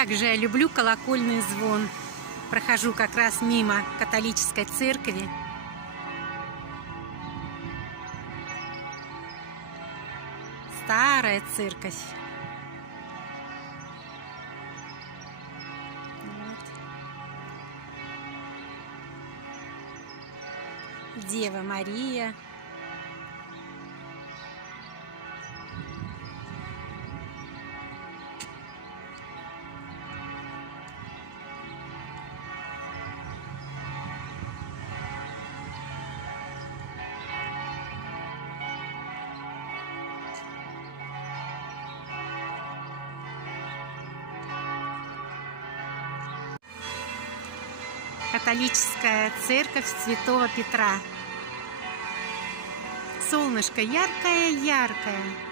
Как же я люблю колокольный звон. Прохожу как раз мимо католической церкви. Старая церковь. Вот. Дева Мария. Католическая церковь Святого Петра. Солнышко яркое-яркое.